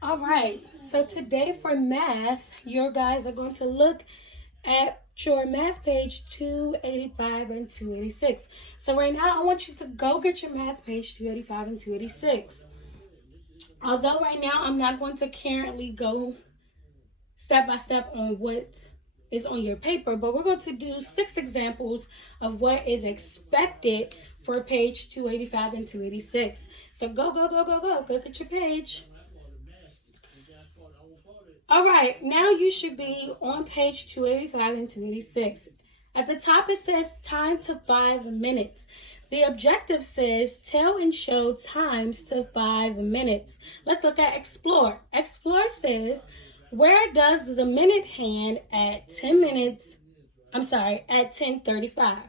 All right, so today for math, you guys are going to look at your math page 285 and 286. So right now, I want you to go get your math page 285 and 286. Although right now, I'm not going to currently go step by step on what is on your paper, but we're going to do 6 examples of what is expected for page 285 and 286. So go get your page. All right, now you should be on page 285 and 286. At the top it says time to 5 minutes. The objective says tell and show times to 5 minutes. Let's look at explore. Explore says where does the minute hand at 10:35?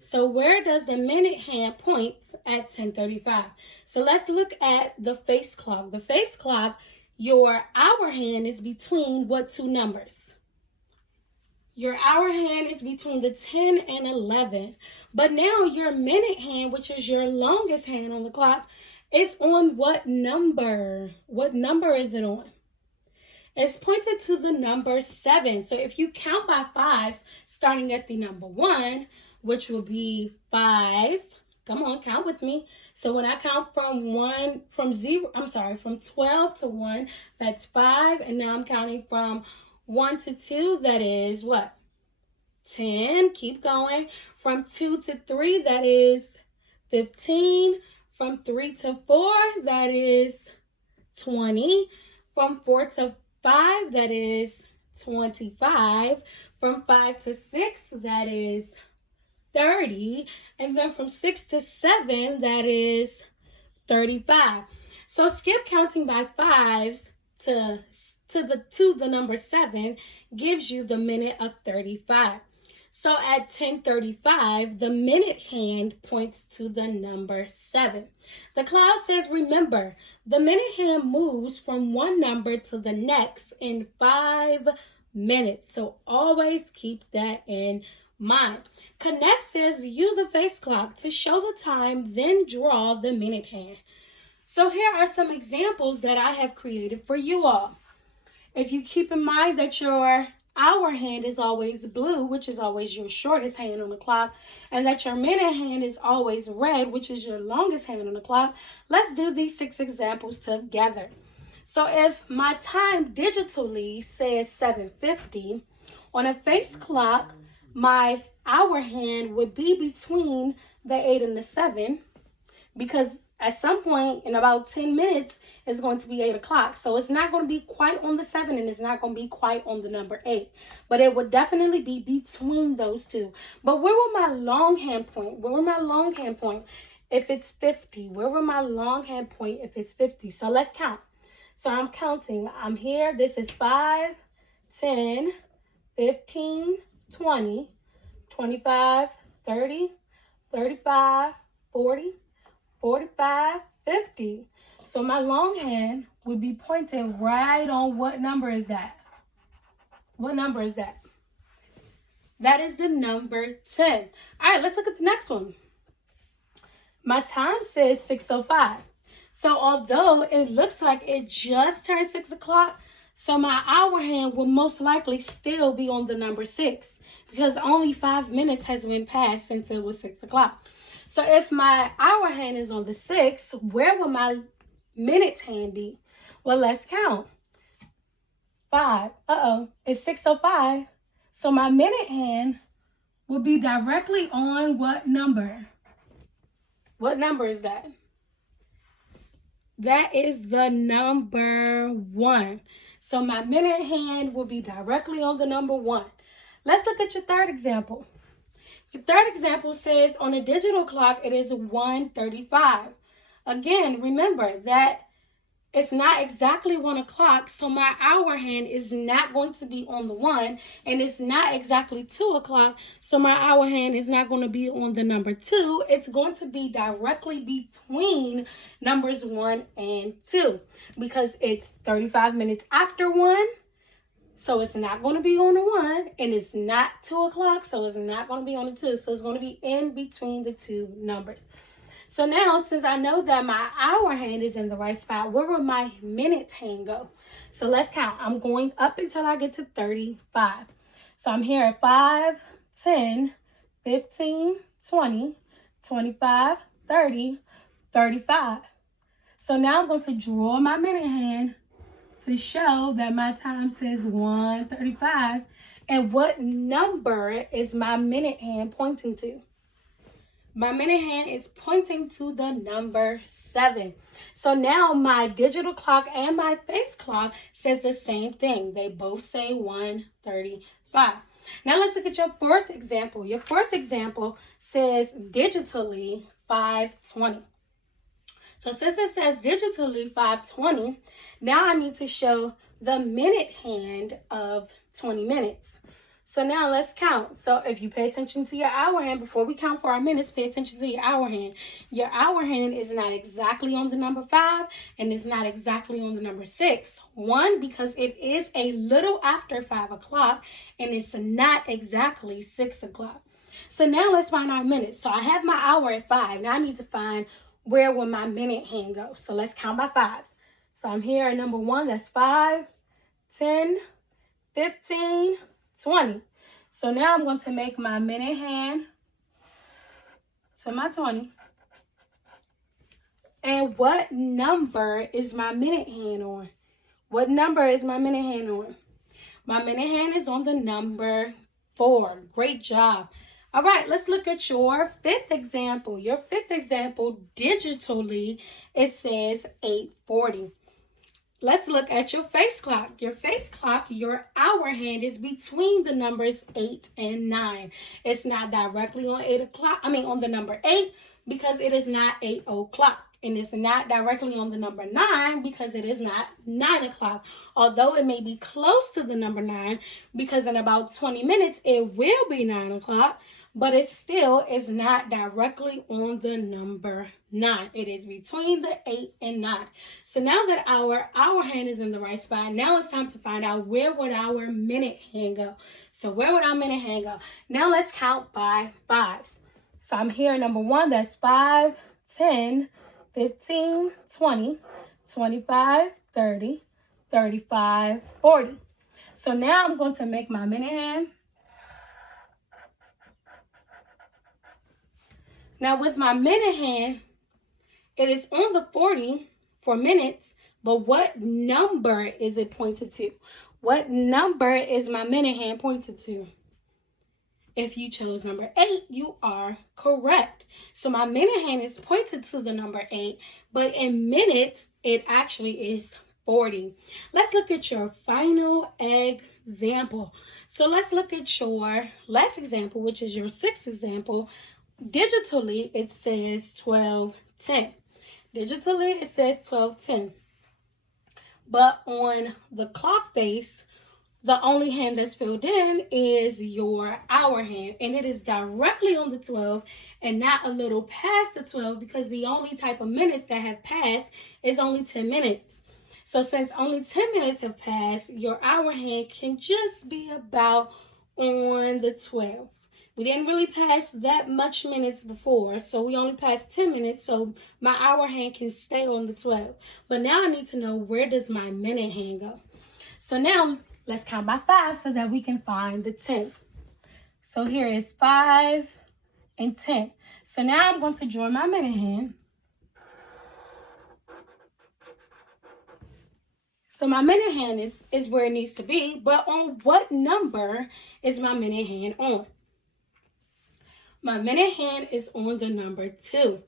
So where does the minute hand points at 10:35? So let's look at the face clock. The face clock, your hour hand is between what two numbers? Your hour hand is between the 10 and 11. But now your minute hand, which is your longest hand on the clock, is on what number? What number is it on? It's pointed to the number 7. So if you count by 5s, starting at the number 1, which will be 5. Come on, count with me. So when I count from 12 to 1, that's 5. And now I'm counting from 1 to 2, that is what? 10. Keep going. From 2 to 3, that is 15. From 3 to 4, that is 20. From 4 to 5, that is 25. From 5 to 6, that is 30. And then from 6 to 7, that is 35. So skip counting by 5s to the number 7 gives you the minute of 35. So at 10:35, the minute hand points to the number 7. The cloud says, remember, the minute hand moves from one number to the next in 5 minutes. So always keep that in mind. Connect says, use a face clock to show the time, then draw the minute hand. So here are some examples that I have created for you all. If you keep in mind that your hour hand is always blue, which is always your shortest hand on the clock, and that your minute hand is always red, which is your longest hand on the clock, let's do these 6 examples together. So if my time digitally says 7:50, on a face clock, my hour hand would be between the 8 and the 7, because at some point in about 10 minutes, it's going to be 8 o'clock. So it's not going to be quite on the 7 and it's not going to be quite on the number 8. But it would definitely be between those two. But where will my long hand point? Where will my long hand point if it's 50? Where will my long hand point if it's 50? So let's count. So I'm counting. I'm here. This is 5, 10, 15, 20, 25, 30, 35, 40, 45, 50. So my long hand would be pointed right on what number is that? What number is that? That is the number 10. All right, let's look at the next one. My time says 6:05. So although it looks like it just turned 6 o'clock, so my hour hand will most likely still be on the number 6 because only 5 minutes has been passed since it was 6 o'clock. So if my hour hand is on the 6, where will my minutes hand be? Well, let's count. 5. It's 6:05. So my minute hand will be directly on what number? What number is that? That is the number 1. So my minute hand will be directly on the number 1. Let's look at your third example. The third example says on a digital clock, it is 1:35. Again, remember that it's not exactly 1 o'clock, so my hour hand is not going to be on the 1, and it's not exactly 2 o'clock, so my hour hand is not going to be on the number 2. It's going to be directly between numbers 1 and 2 because it's 35 minutes after 1 So it's not going to be on the 1, and it's not 2 o'clock, so it's not going to be on the 2. So it's going to be in between the two numbers. So now, since I know that my hour hand is in the right spot, where will my minute hand go? So let's count. I'm going up until I get to 35. So I'm here at 5, 10, 15, 20, 25, 30, 35. So now I'm going to draw my minute hand to show that my time says 1:35. And what number is my minute hand pointing to? My minute hand is pointing to the number 7. So now my digital clock and my face clock says the same thing. They both say 1:35. Now let's look at your fourth example. Your fourth example says digitally 5:20. So since it says digitally 5:20, now I need to show the minute hand of 20 minutes. So now let's count. So if you pay attention to your hour hand, before we count for our minutes, pay attention to your hour hand. Your hour hand is not exactly on the number 5, and it's not exactly on the number 6. 1, because it is a little after 5 o'clock, and it's not exactly 6 o'clock. So now let's find our minutes. So I have my hour at 5. Now I need to find where will my minute hand go. So let's count by 5s. So I'm here at number 1, that's 5, 10, 15, 20. So now I'm going to make my minute hand to my 20. And what number is my minute hand on? What number is my minute hand on? My minute hand is on the number 4. Great job. All right, let's look at your fifth example. Your fifth example, digitally, it says 8:40. Let's look at your face clock. Your face clock, your hour hand is between the numbers 8 and 9. It's not directly on 8 o'clock. On the number 8, because it is not 8 o'clock. And it's not directly on the number 9 because it is not 9 o'clock. Although it may be close to the number 9, because in about 20 minutes it will be 9 o'clock. But it still is not directly on the number 9. It is between the 8 and 9. So now that our hour hand is in the right spot, now it's time to find out where would our minute hand go. So where would our minute hand go? Now let's count by 5s. So I'm here at number 1, that's 5, 10, 15, 20, 25, 30, 35, 40. So now I'm going to make my minute hand. Now with my minute hand, it is on the 40 for minutes, but what number is it pointed to? What number is my minute hand pointed to? If you chose number 8, you are correct. So my minute hand is pointed to the number 8, but in minutes, it actually is 40. Let's look at your final example. So let's look at your last example, which is your sixth example. Digitally, it says 12:10. Digitally, it says 12:10. But on the clock face, the only hand that's filled in is your hour hand. And it is directly on the 12 and not a little past the 12, because the only type of minutes that have passed is only 10 minutes. So since only 10 minutes have passed, your hour hand can just be about on the 12. We didn't really pass that much minutes before, so we only passed 10 minutes, so my hour hand can stay on the 12. But now I need to know, where does my minute hand go? So now let's count by 5 so that we can find the 10th. So here is 5 and 10. So now I'm going to draw my minute hand. So my minute hand is where it needs to be, but on what number is my minute hand on? My minute hand is on the number 2.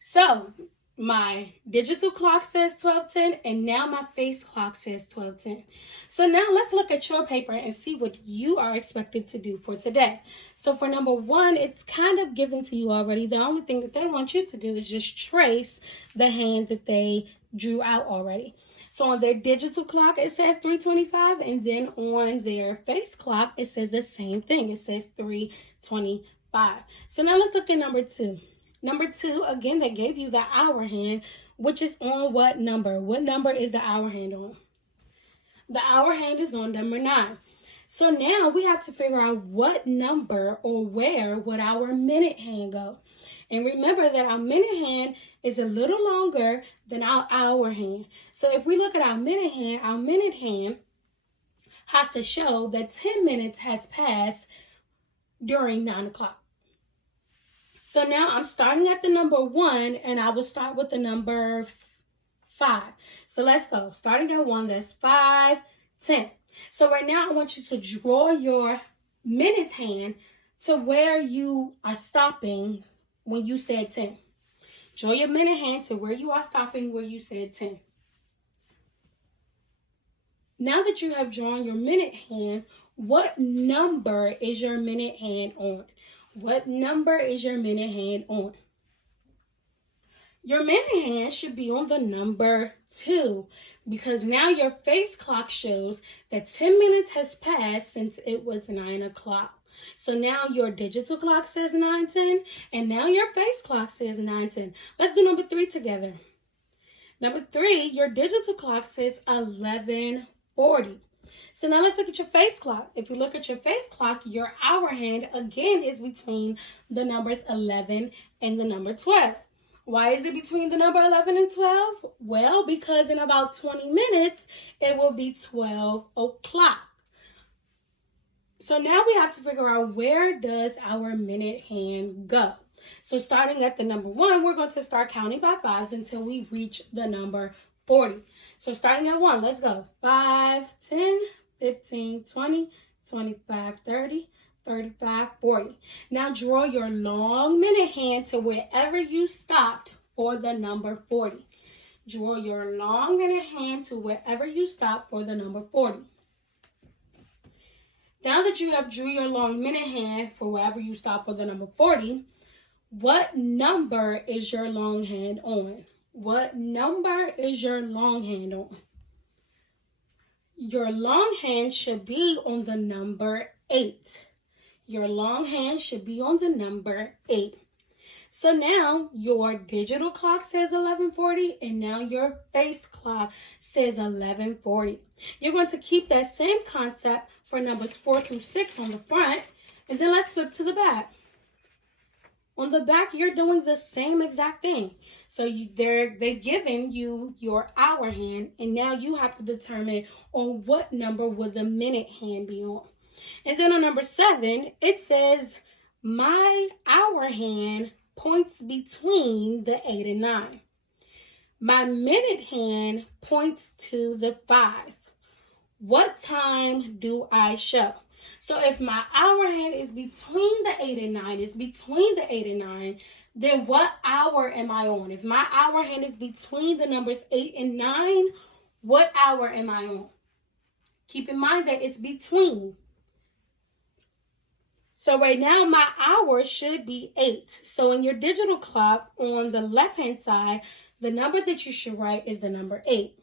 So my digital clock says 12:10, and now my face clock says 12:10. So now let's look at your paper and see what you are expected to do for today. So for number 1, it's kind of given to you already. The only thing that they want you to do is just trace the hand that they drew out already. So on their digital clock, it says 3:25, and then on their face clock, it says the same thing. It says 3:25. So now let's look at number 2. Number 2, again, they gave you the hour hand, which is on what number? What number is the hour hand on? The hour hand is on number 9. So now we have to figure out what number or where would our minute hand go. And remember that our minute hand is a little longer than our hour hand. So if we look at our minute hand has to show that 10 minutes has passed during 9 o'clock. So now I'm starting at the number 1, and I will start with the number 5. So let's go. Starting at 1, that's 5, 10. So right now I want you to draw your minute hand to where you are stopping when you said 10. Draw your minute hand to where you are stopping where you said 10. Now that you have drawn your minute hand, what number is your minute hand on? What number is your minute hand on? Your minute hand should be on the number 2 because now your face clock shows that 10 minutes has passed since it was 9 o'clock. So now your digital clock says 9:10 and now your face clock says 9:10. Let's do number 3 together. Number 3, your digital clock says 11:40. So now let's look at your face clock. If you look at your face clock, your hour hand again is between the numbers 11 and the number 12. Why is it between the number 11 and 12? Well, because in about 20 minutes, it will be 12 o'clock. So now we have to figure out where does our minute hand go. So starting at the number 1, we're going to start counting by 5s until we reach the number 40. So starting at 1, let's go. 5, 10, 15, 20, 25, 30, 35, 40. Now draw your long minute hand to wherever you stopped for the number 40. Draw your long minute hand to wherever you stopped for the number 40. Now that you have drew your long minute hand for wherever you stop for the number 40, what number is your long hand on? What number is your long hand on? Your long hand should be on the number 8. Your long hand should be on the number 8. So now your digital clock says 11:40 and now your face clock says 11:40. You're going to keep that same concept for numbers 4 through 6 on the front, and then let's flip to the back. On the back, you're doing the same exact thing. So they've given you your hour hand, and now you have to determine on what number will the minute hand be on. And then on number 7, it says, my hour hand points between the 8 and 9. My minute hand points to the 5. What time do I show? So if my hour hand is between the 8 and 9, then what hour am I on? If my hour hand is between the numbers 8 and 9, what hour am I on? Keep in mind that it's between. So right now my hour should be 8. So in your digital clock on the left-hand side, the number that you should write is the number 8.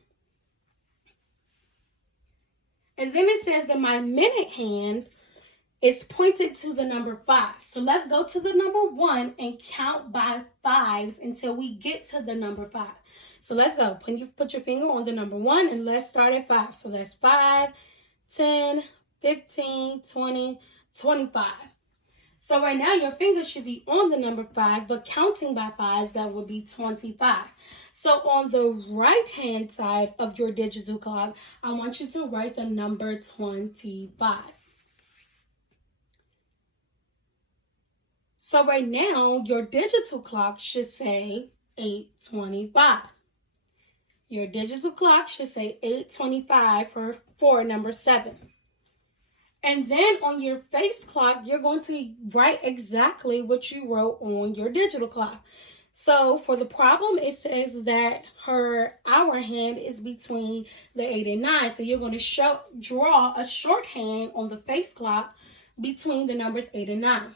And then it says that my minute hand is pointed to the number 5. So let's go to the number 1 and count by 5s until we get to the number 5. So let's go. Put your finger on the number 1 and let's start at 5. So that's 5, 10, 15, 20, 25. So right now your finger should be on the number 5, but counting by 5s, that would be 25. So on the right-hand side of your digital clock, I want you to write the number 25. So right now, your digital clock should say 8:25. Your digital clock should say 8:25 for number 7. And then on your face clock, you're going to write exactly what you wrote on your digital clock. So for the problem, it says that her hour hand is between the 8 and 9. So you're going to draw a shorthand on the face clock between the numbers 8 and 9.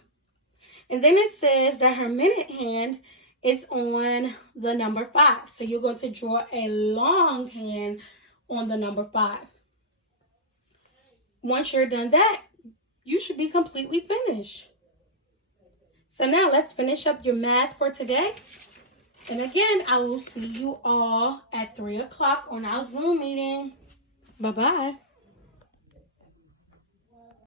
And then it says that her minute hand is on the number 5. So you're going to draw a long hand on the number 5. Once you're done that, you should be completely finished. So now let's finish up your math for today. And again, I will see you all at 3 o'clock on our Zoom meeting. Bye-bye.